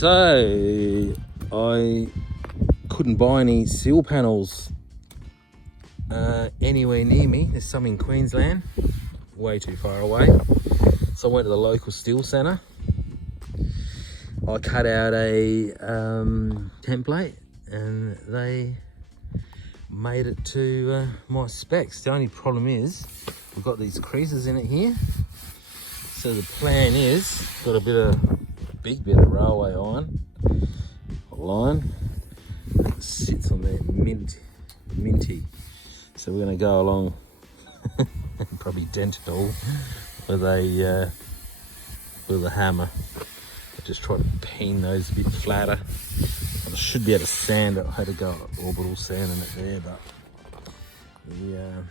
So I couldn't buy any sill panels anywhere near me. There's some in Queensland, way too far away. So I went to the local steel centre. I cut out a template and they made it to my specs. The only problem is we've got these creases in it here. So the plan is, got a big bit of railway iron line that sits on there, minty. So we're going to go along and probably dent it all with a hammer. I just try to peen those a bit flatter. I should be able to sand it. I had to go orbital sanding it there, but the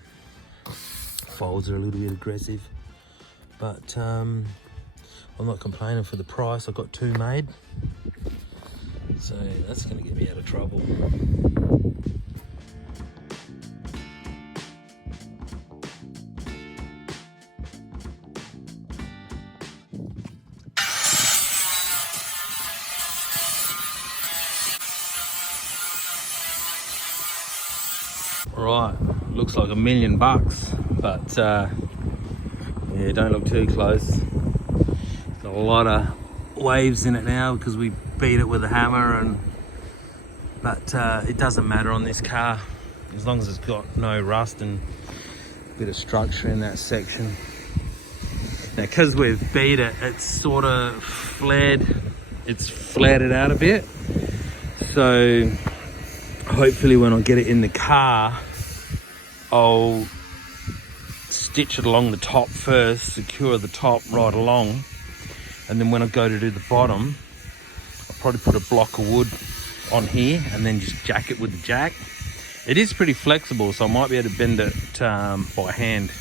folds are a little bit aggressive. But I'm not complaining for the price. I got two made, so that's going to get me out of trouble. Right, looks like $1 million, but yeah, don't look too close. Got a lot of waves in it now because we beat it with a hammer, but it doesn't matter on this car as long as it's got no rust and a bit of structure in that section. Now, because we've beat it, it's sort of flared it out a bit. So hopefully when I get it in the car, I'll stitch it along the top first, secure the top right along, and then when I go to do the bottom, I'll probably put a block of wood on here and then just jack it with the jack. It is pretty flexible, so I might be able to bend it by hand.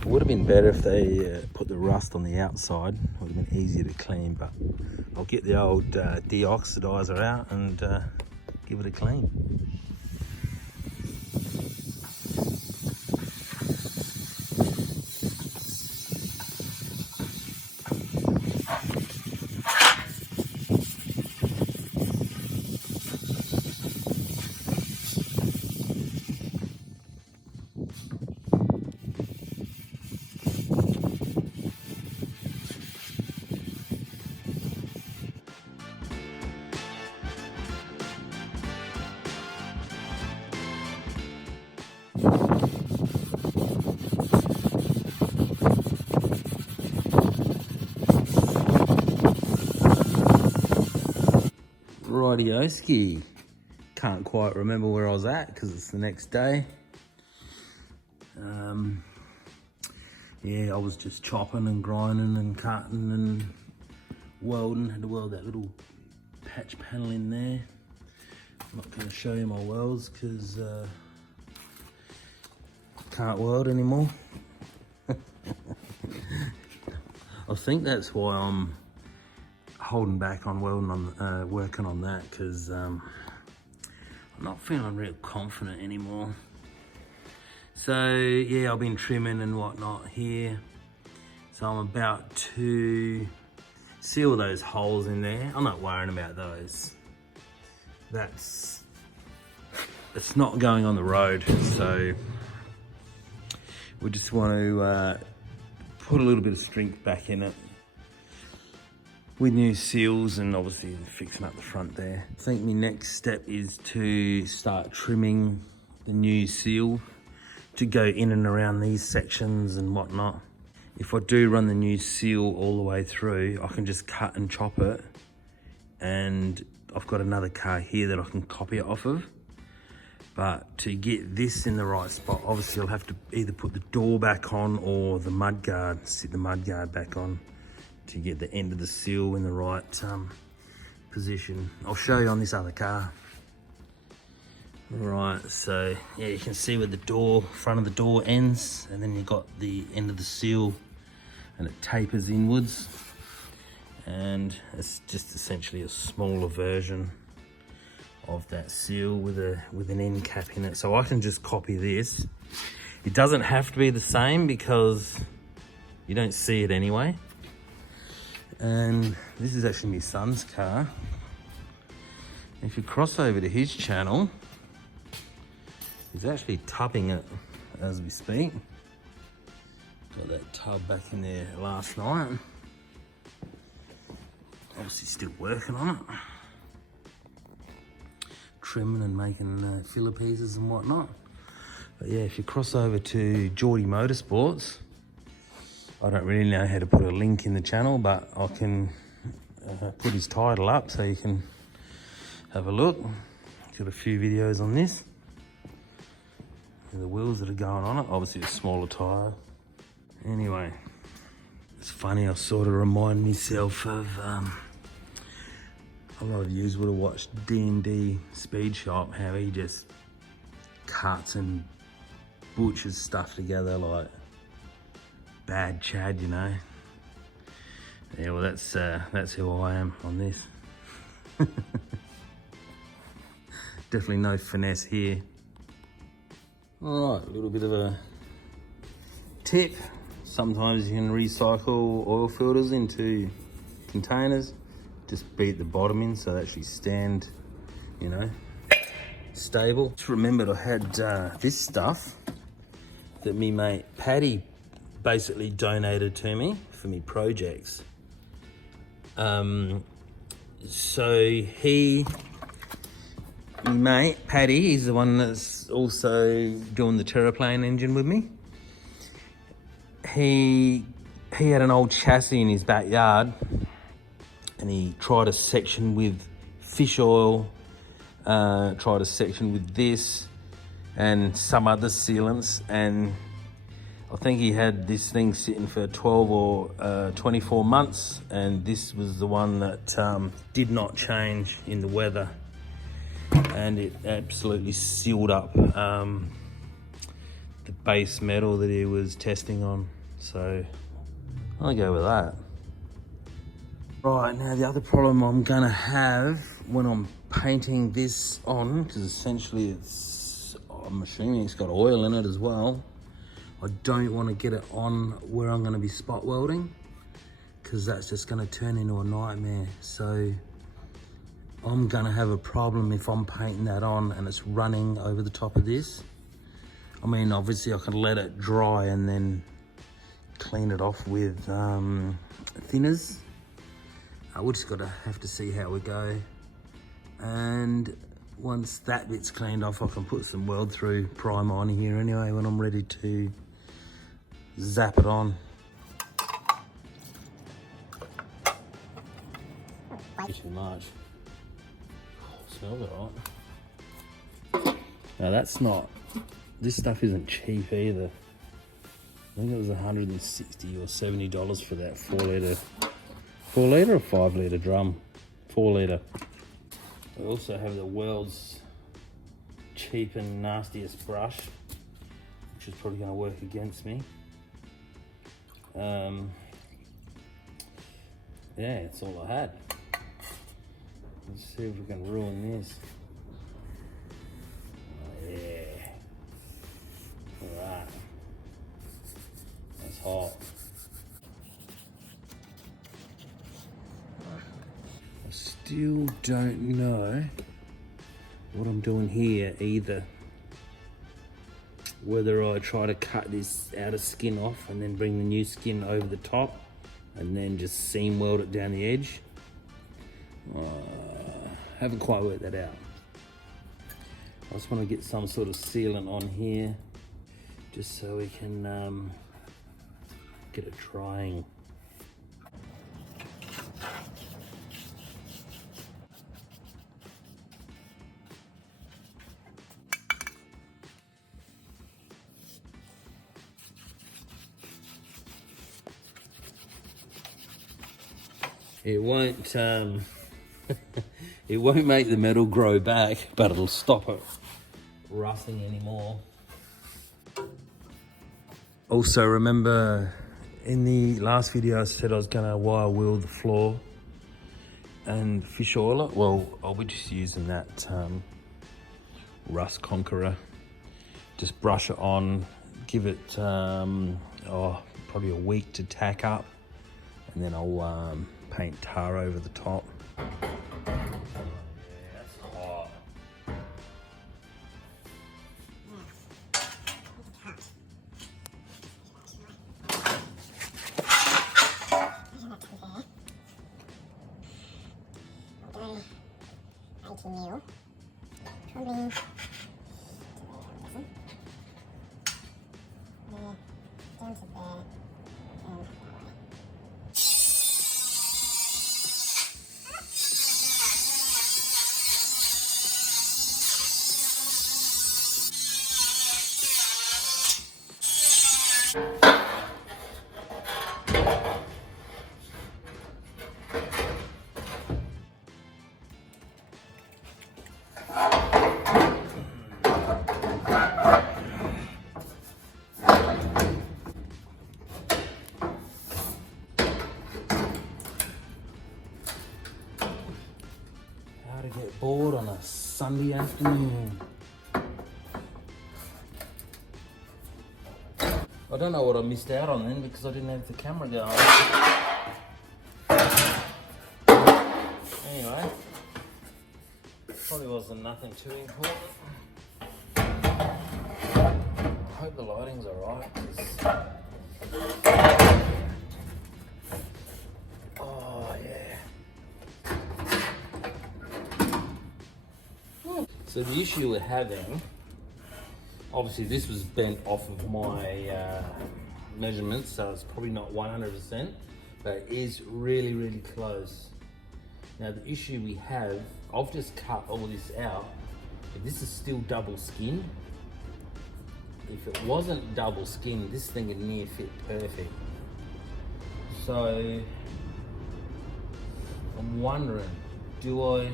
It would have been better if they put the rust on the outside. It would have been easier to clean, but I'll get the old deoxidizer out and give it a clean. Rightioski. Can't quite remember where I was at because it's the next day. Yeah, I was just chopping and grinding and cutting and welding. Had to weld that little patch panel in there. I'm not going to show you my welds because I can't weld anymore. I think that's why I'm holding back on welding on working on that, because I'm not feeling real confident anymore. So yeah, I've been trimming and whatnot here, so I'm about to seal those holes in there. I'm not worrying about those. It's not going on the road, so we just want to put a little bit of strength back in it with new seals and obviously fixing up the front there. I think my next step is to start trimming the new seal to go in and around these sections and whatnot. If I do run the new seal all the way through, I can just cut and chop it, and I've got another car here that I can copy it off of. But to get this in the right spot, obviously I'll have to either put the door back on or the mudguard, sit the mudguard back on to get the end of the seal in the right position. I'll show you on this other car. Right, so yeah, you can see where the door, front of the door ends, and then you've got the end of the seal and it tapers inwards, and it's just essentially a smaller version of that seal with an end cap in it. So I can just copy this. It doesn't have to be the same because you don't see it anyway. And this is actually my son's car. If you cross over to his channel, he's actually tubbing it as we speak. Got that tub back in there last night. Obviously still working on it. Trimming and making filler pieces and whatnot. But yeah, if you cross over to Geordie Motorsports, I don't really know how to put a link in the channel, but I can put his title up so you can have a look. Got a few videos on this. And the wheels that are going on it, obviously a smaller tyre. Anyway, it's funny, I sort of remind myself of, a lot of yous would have watched D&D Speed Shop, how he just cuts and butchers stuff together like bad Chad, you know. Yeah, well that's who I am on this. Definitely no finesse here. All right, a little bit of a tip. Sometimes you can recycle oil filters into containers. Just beat the bottom in so they actually stand, you know, stable. Just remembered I had this stuff that me mate Paddy basically donated to me for me projects. So my mate Paddy, he's the one that's also doing the Terraplane engine with me. He had an old chassis in his backyard, and he tried a section with fish oil, tried a section with this and some other sealants, and I think he had this thing sitting for 12 or 24 months, and this was the one that did not change in the weather, and it absolutely sealed up the base metal that he was testing on. So I'll go with that. Right, now the other problem I'm gonna have when I'm painting this on, because essentially I'm assuming it's got oil in it as well. I don't want to get it on where I'm gonna be spot welding, because that's just gonna turn into a nightmare. So I'm gonna have a problem if I'm painting that on and it's running over the top of this. I mean, obviously I can let it dry and then clean it off with thinners. We're just have to see how we go. And once that bit's cleaned off, I can put some weld through primer on here anyway when I'm ready to zap it on. Way too much. Smells alright. Now that's not, this stuff isn't cheap either. I think it was $160 or $70 for that 4 litre or 5 litre drum? 4 litre. I also have the world's cheap and nastiest brush, which is probably going to work against me. Yeah, that's all I had. Let's see if we can ruin this. Oh, yeah. Alright. That's hot. I still don't know what I'm doing here either. Whether I try to cut this outer skin off and then bring the new skin over the top and then just seam weld it down the edge. Haven't quite worked that out. I just want to get some sort of sealant on here just so we can get it drying. It won't it won't make the metal grow back, but it'll stop it rusting anymore. Also, remember in the last video I said I was gonna wire wheel the floor and fish oil it? Well, I'll be just using that rust conqueror. Just brush it on, give it probably a week to tack up, and then I'll paint tar over the top. Yeah, that's hot. How to get bored on a Sunday afternoon. I don't know what I missed out on then because I didn't have the camera going. Anyway, probably wasn't nothing too important. I hope the lighting's alright. Oh yeah. So the issue we're having, obviously this was bent off of my measurements, so it's probably not 100%, but it is really, really close. Now the issue we have, I've just cut all this out, but this is still double skinned. If it wasn't double skinned, this thing would near fit perfect. So I'm wondering, do I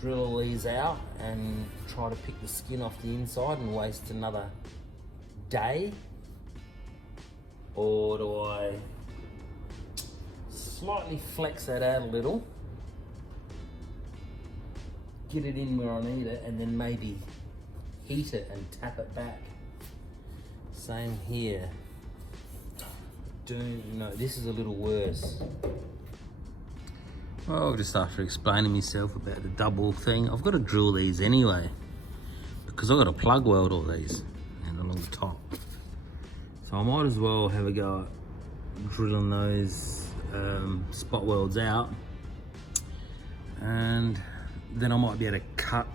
drill all these out and try to pick the skin off the inside and waste another day? Or do I slightly flex that out a little, get it in where I need it, and then maybe heat it and tap it back? Same here. No, this is a little worse. Well, just after explaining myself about the double thing, I've got to drill these anyway because I've got to plug weld all these and along the top. So I might as well have a go at drilling those spot welds out, and then I might be able to cut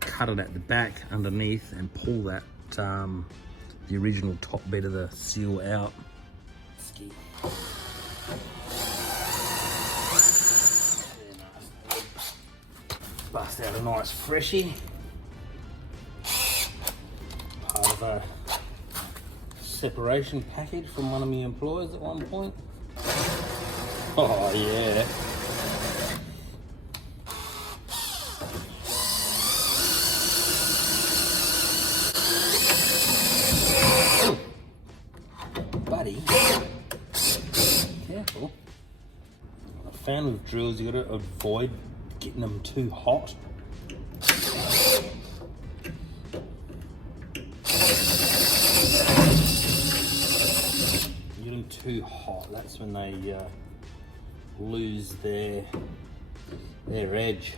it at the back underneath and pull that the original top bit of the seal out. Bust out a nice freshie, part of a separation package from one of my employers at one point. Oh yeah. Buddy, careful. I found with drills you got to avoid getting them too hot. Get them too hot, that's when they lose their edge.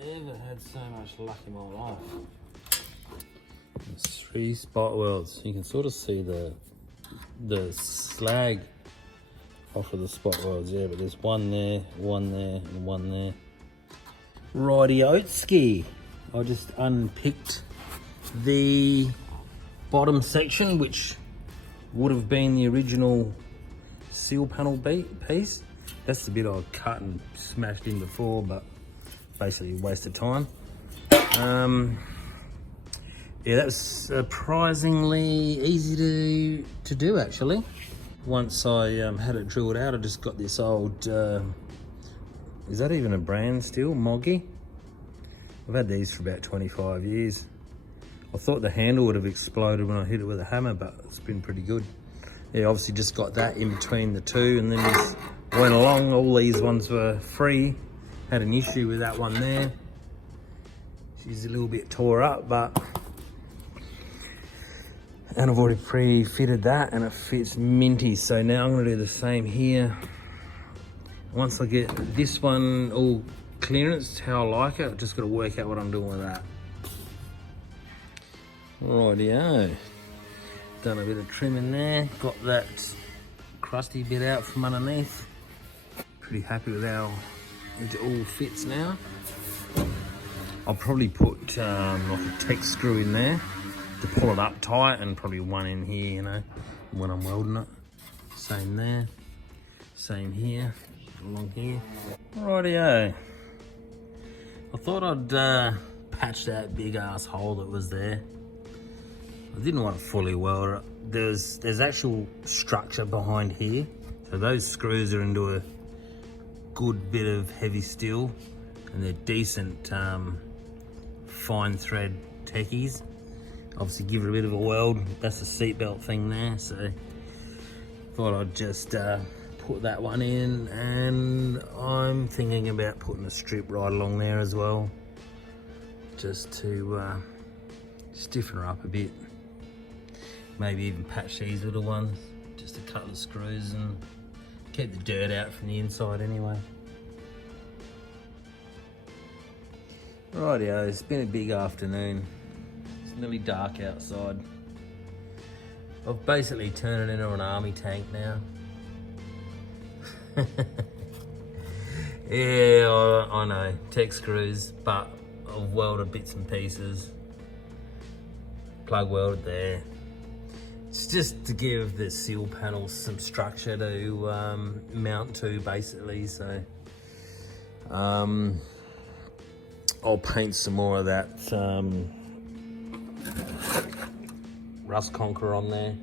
Ever had so much luck in my life. There's 3 spot welds. You can sort of see the slag off of the spot welds, yeah, but there's one there, and one there. Righty-oatski. I just unpicked the bottom section, which would have been the original sill panel piece. That's the bit I cut and smashed in before, but basically a waste of time. Yeah, that was surprisingly easy to do actually. Once I had it drilled out, I just got this old, is that even a brand still? Moggy? I've had these for about 25 years. I thought the handle would have exploded when I hit it with a hammer, but it's been pretty good. Yeah, obviously just got that in between the two and then just went along. All these ones were free. Had an issue with that one there. She's a little bit tore up, but... And I've already pre-fitted that and it fits minty. So now I'm gonna do the same here. Once I get this one all clearance, how I like it, I've just gotta work out what I'm doing with that. Rightio. Done a bit of trimming there. Got that crusty bit out from underneath. Pretty happy with how it all fits now. I'll probably put like a Tech screw in there to pull it up tight, and probably one in here, you know, when I'm welding it. Same there, same here, along here. Rightio. I thought I'd patch that big ass hole that was there. I didn't want to fully weld it. There's actual structure behind here. So those screws are into a good bit of heavy steel, and they're decent fine thread techies. Obviously give it a bit of a weld. That's the seatbelt thing there, so thought I'd just put that one in, and I'm thinking about putting a strip right along there as well, just to stiffen her up a bit. Maybe even patch these little ones, just a couple of screws, and keep the dirt out from the inside anyway. Rightio, it's been a big afternoon. It's nearly dark outside. I've basically turned it into an army tank now. Yeah, I know, Tech screws, but I've welded bits and pieces. Plug welded there. It's just to give the sill panels some structure to mount to, basically. So I'll paint some more of that rust conquer on there.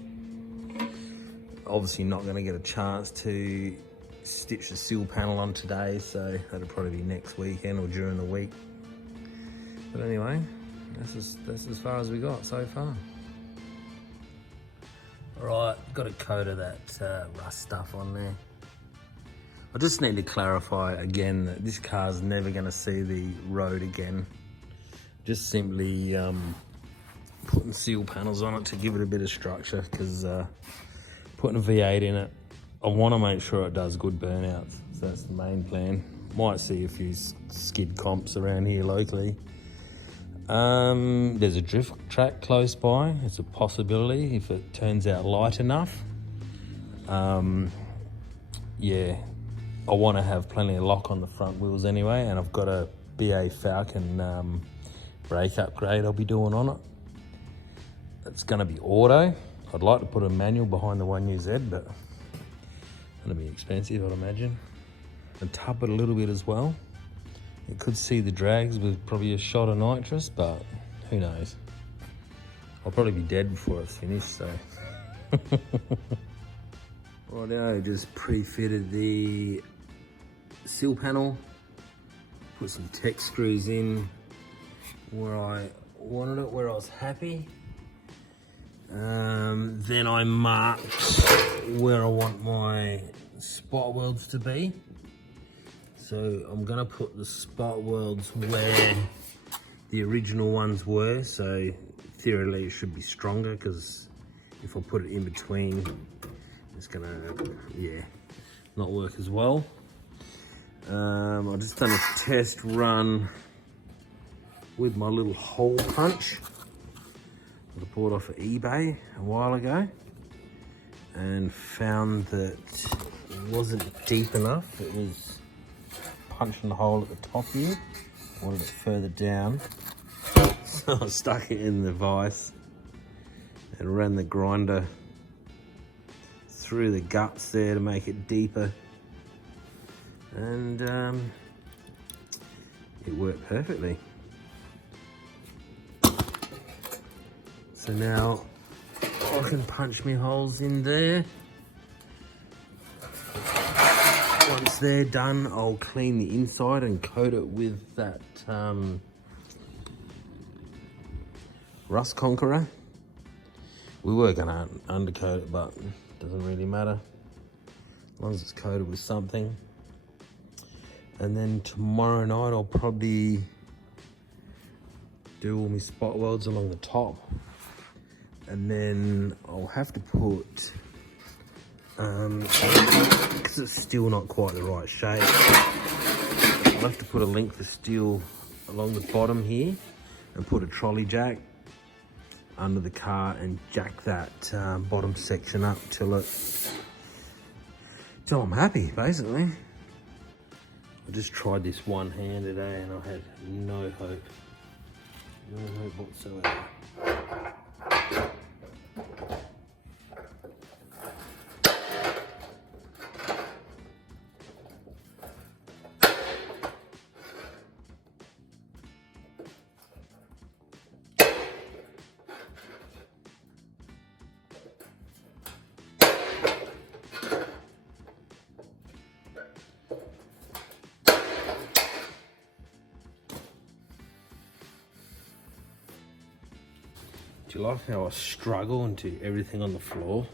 Obviously not going to get a chance to stitch the sill panel on today, so that'll probably be next weekend or during the week. But anyway, that's as far as we got so far. Right, got a coat of that rust stuff on there. I just need to clarify again that this car's never going to see the road again. Just simply putting sill panels on it to give it a bit of structure, because putting a V8 in it, I want to make sure it does good burnouts. So that's the main plan. Might see a few skid comps around here locally. There's a drift track close by. It's a possibility if it turns out light enough. Yeah, I want to have plenty of lock on the front wheels anyway, and I've got a BA Falcon brake upgrade I'll be doing on it. It's going to be auto. I'd like to put a manual behind the 1UZ, but it'll be expensive, I'd imagine. And tub it a little bit as well. It could see the drags with probably a shot of nitrous, but who knows? I'll probably be dead before it's finished, so. Righto, just pre-fitted the sill panel. Put some Tech screws in where I wanted it, where I was happy. Then I marked where I want my spot welds to be. So I'm gonna put the spot welds where the original ones were. So theoretically it should be stronger, because if I put it in between, it's gonna, yeah, not work as well. I've just done a test run with my little hole punch that I bought off of eBay a while ago, and found that it wasn't deep enough. It was punching the hole at the top here, wanted it further down. So I stuck it in the vise and ran the grinder through the guts there to make it deeper. And it worked perfectly. So now I can punch my holes in there. Once they're done, I'll clean the inside and coat it with that rust conqueror. We were gonna undercoat it, but it doesn't really matter as long as it's coated with something. And then tomorrow night I'll probably do all my spot welds along the top, and then I'll have to put because it's still not quite the right shape, I'll have to put a length of steel along the bottom here and put a trolley jack under the car and jack that bottom section up till I'm happy, basically. I just tried this one hand today and I had no hope whatsoever. Do you like how I struggle into everything on the floor?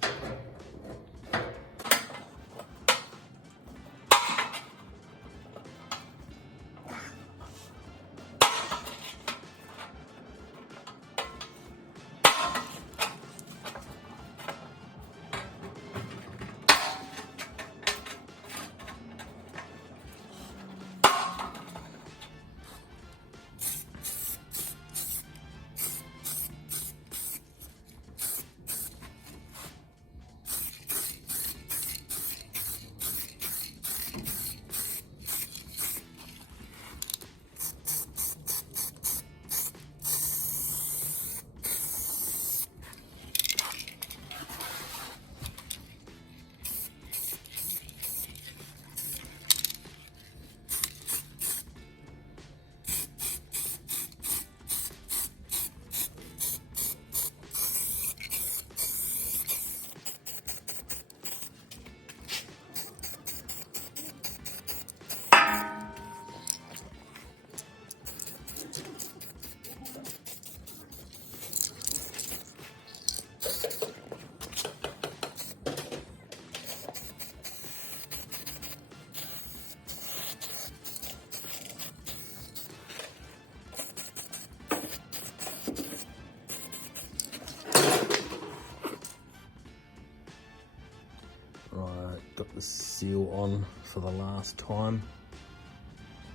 Got the seal on for the last time.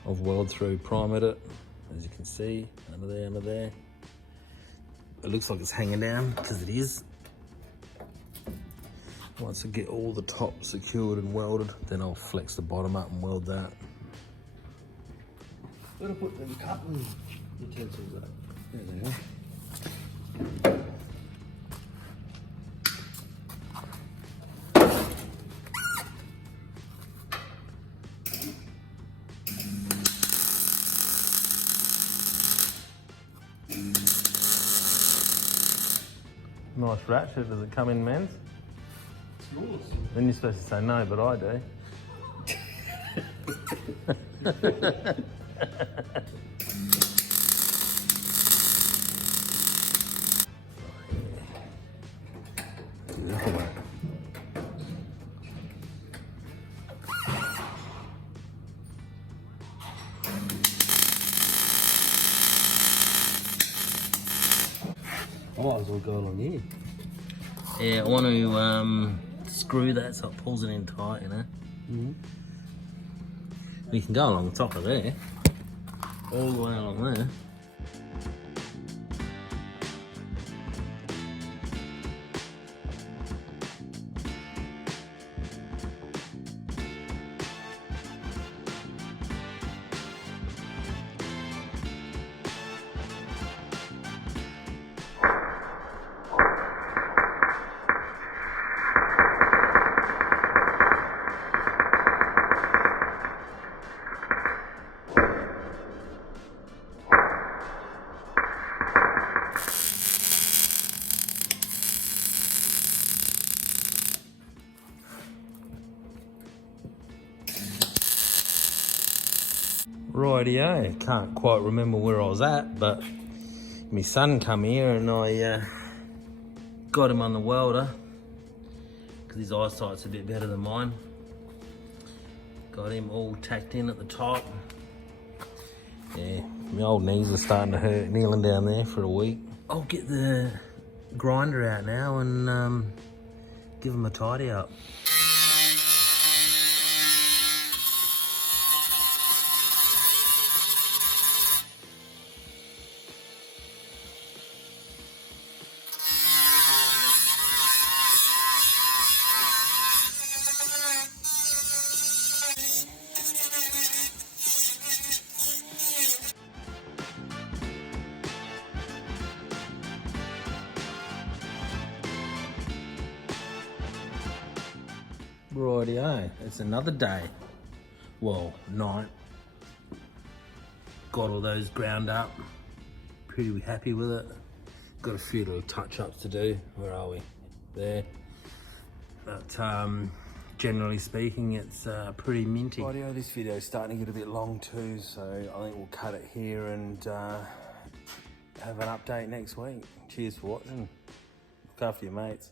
I've weld through primed it, as you can see, under there. It looks like it's hanging down, because it is. Once I get all the top secured and welded, then I'll flex the bottom up and weld that. Gotta put them cutting utensils up. There they are. Nice ratchet. Does it come in men's? It's yours. Then you're supposed to say no, but I do. I might as well go along here. Yeah, I want to screw that so it pulls it in tight, you know. Mm-hmm. You can go along the top of there, all the way along there. Rightio, can't quite remember where I was at, but my son come here and I got him on the welder because his eyesight's a bit better than mine. Got him all tacked in at the top. Yeah, my old knees are starting to hurt kneeling down there for a week. I'll get the grinder out now and give him a tidy up. Rightio, it's another day. Well, night. Got all those ground up. Pretty happy with it. Got a few little touch-ups to do. Where are we? There. But generally speaking, it's pretty minty. Rightio, this video's starting to get a bit long too, so I think we'll cut it here and have an update next week. Cheers for watching. Look after your mates.